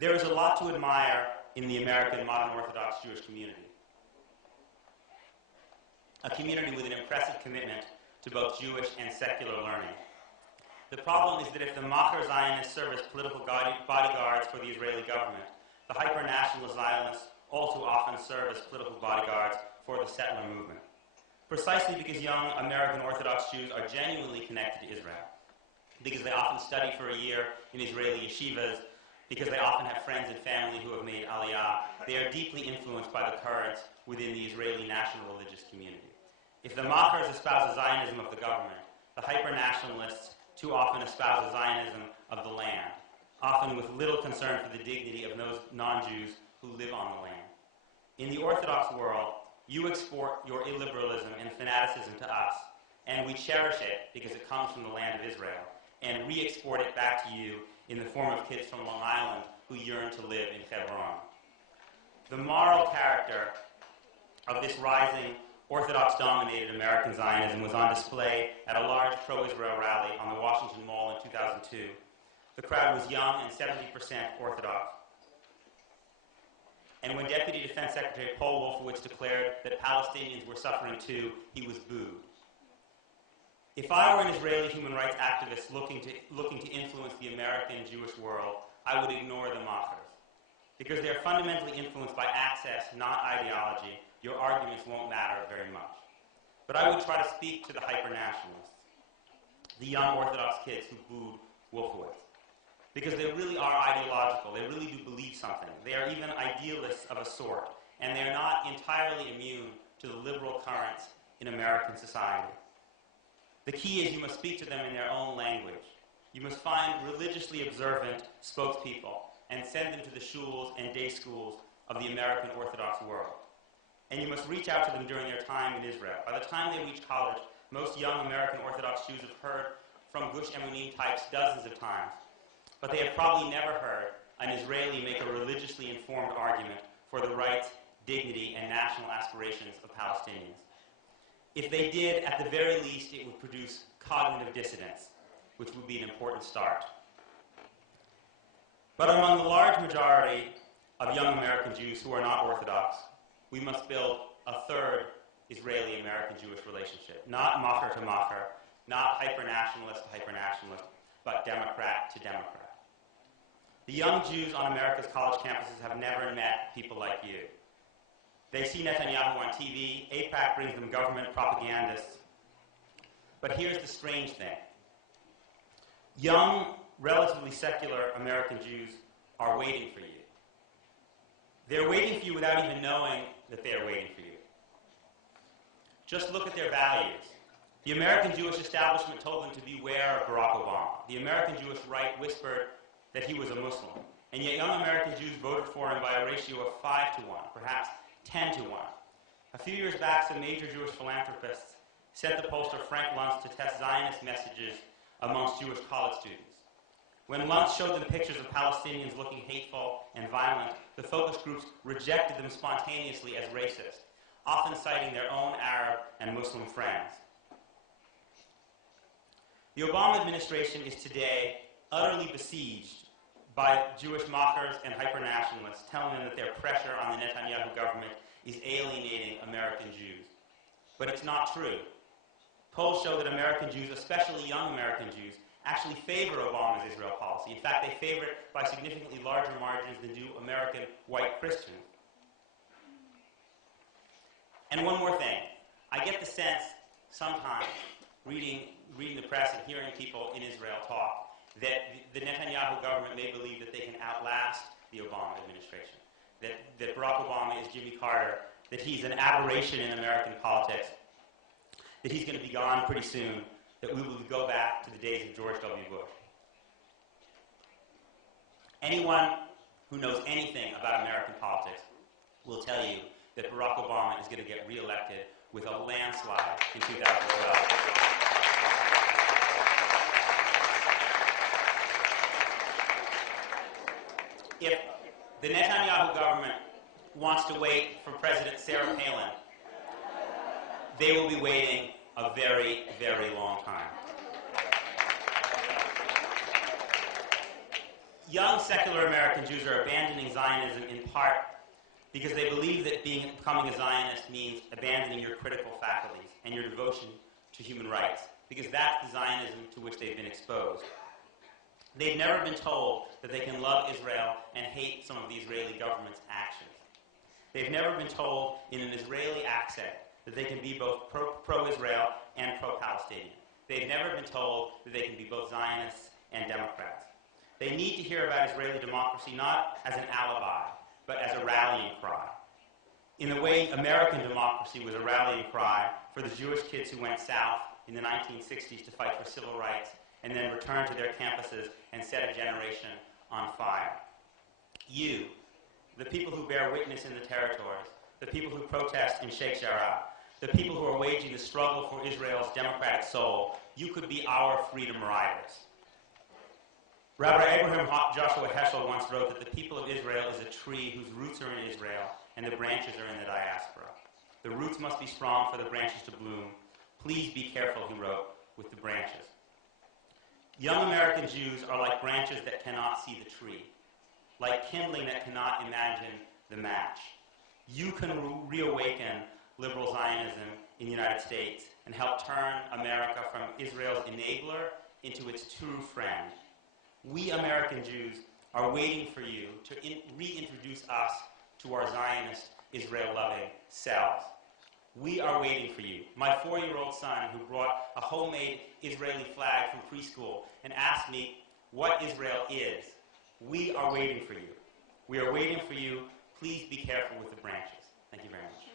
There is a lot to admire in the American modern Orthodox Jewish community. A community with an impressive commitment to both Jewish and secular learning. The problem is that if the Macher Zionists serve as political bodyguards for the Israeli government, the hyper-nationalist Zionists all too often serve as political bodyguards for the settler movement. Precisely because young American Orthodox Jews are genuinely connected to Israel, because they often study for a year in Israeli yeshivas, because they often have friends and family who have made aliyah, they are deeply influenced by the currents within the Israeli national religious community. If the Machers espouse the Zionism of the government, the hyper-nationalists too often espouse the Zionism of the land, often with little concern for the dignity of those non-Jews who live on the land. In the Orthodox world, you export your illiberalism and fanaticism to us, and we cherish it because it comes from the land of Israel, and re-export it back to you in the form of kids from Long Island who yearn to live in Hebron. The moral character of this rising Orthodox-dominated American Zionism was on display at a large pro-Israel rally on the Washington Mall in 2002. The crowd was young and 70% Orthodox. And when Deputy Defense Secretary Paul Wolfowitz declared that Palestinians were suffering too, he was booed. If I were an Israeli human rights activist looking to influence the American Jewish world, I would ignore the Machers. Because they're fundamentally influenced by access, not ideology, your arguments won't matter very much. But I would try to speak to the hyper-nationalists, the young Orthodox kids who booed Wolfowitz. Because they really are ideological, they really do believe something. They are even idealists of a sort, and they are not entirely immune to the liberal currents in American society. The key is you must speak to them in their own language. You must find religiously observant spokespeople and send them to the shuls and day schools of the American Orthodox world. And you must reach out to them during their time in Israel. By the time they reach college, most young American Orthodox Jews have heard from Gush Emunim types dozens of times, but they have probably never heard an Israeli make a religiously informed argument for the rights, dignity, and national aspirations of Palestinians. If they did, at the very least, it would produce cognitive dissonance, which would be an important start. But among the large majority of young American Jews who are not Orthodox, we must build a third Israeli-American Jewish relationship. Not Macher to Macher, not hyper-nationalist to hyper-nationalist, but Democrat to Democrat. The young Jews on America's college campuses have never met people like you. They see Netanyahu on TV, AIPAC brings them government propagandists. But here's the strange thing. Young, relatively secular American Jews are waiting for you. They're waiting for you without even knowing that they're waiting for you. Just look at their values. The American Jewish establishment told them to beware of Barack Obama. The American Jewish right whispered that he was a Muslim. And yet young American Jews voted for him by a ratio of 5 to 1, perhaps 10 to 1. A few years back, some major Jewish philanthropists sent the pollster Frank Luntz to test Zionist messages amongst Jewish college students. When Luntz showed them pictures of Palestinians looking hateful and violent, the focus groups rejected them spontaneously as racist, often citing their own Arab and Muslim friends. The Obama administration is today utterly besieged by Jewish mockers and hyper-nationalists, telling them that their pressure on the Netanyahu government is alienating American Jews. But it's not true. Polls show that American Jews, especially young American Jews, actually favor Obama's Israel policy. In fact, they favor it by significantly larger margins than do American white Christians. And one more thing. I get the sense sometimes, reading the press and hearing people in Israel talk, that the Netanyahu government may believe that they can outlast the Obama administration, that Barack Obama is Jimmy Carter, that he's an aberration in American politics, that he's going to be gone pretty soon, that we will go back to the days of George W. Bush. Anyone who knows anything about American politics will tell you that Barack Obama is going to get reelected with a landslide in 2012. If the Netanyahu government wants to wait for President Sarah Palin, they will be waiting a very, very long time. young secular American Jews are abandoning Zionism in part because they believe that becoming a Zionist means abandoning your critical faculties and your devotion to human rights, because that's the Zionism to which they've been exposed. They've never been told that they can love Israel and hate some of the Israeli government's actions. They've never been told in an Israeli accent that they can be both pro-Israel and pro-Palestinian. They've never been told that they can be both Zionists and Democrats. They need to hear about Israeli democracy not as an alibi, but as a rallying cry. In the way American democracy was a rallying cry for the Jewish kids who went south in the 1960s to fight for civil rights and then returned to their campuses and set a generation on fire. You, the people who bear witness in the territories, the people who protest in Sheikh Jarrah, the people who are waging the struggle for Israel's democratic soul, you could be our freedom riders. Rabbi Abraham Joshua Heschel once wrote that the people of Israel is a tree whose roots are in Israel and the branches are in the diaspora. The roots must be strong for the branches to bloom. Please be careful, he wrote, with the branches. Young American Jews are like branches that cannot see the tree, like kindling that cannot imagine the match. You can reawaken liberal Zionism in the United States and help turn America from Israel's enabler into its true friend. We American Jews are waiting for you to reintroduce us to our Zionist, Israel-loving selves. We are waiting for you. My 4-year-old son, who brought a homemade Israeli flag from preschool and asked me what Israel is, we are waiting for you. We are waiting for you. Please be careful with the branches. Thank you very much.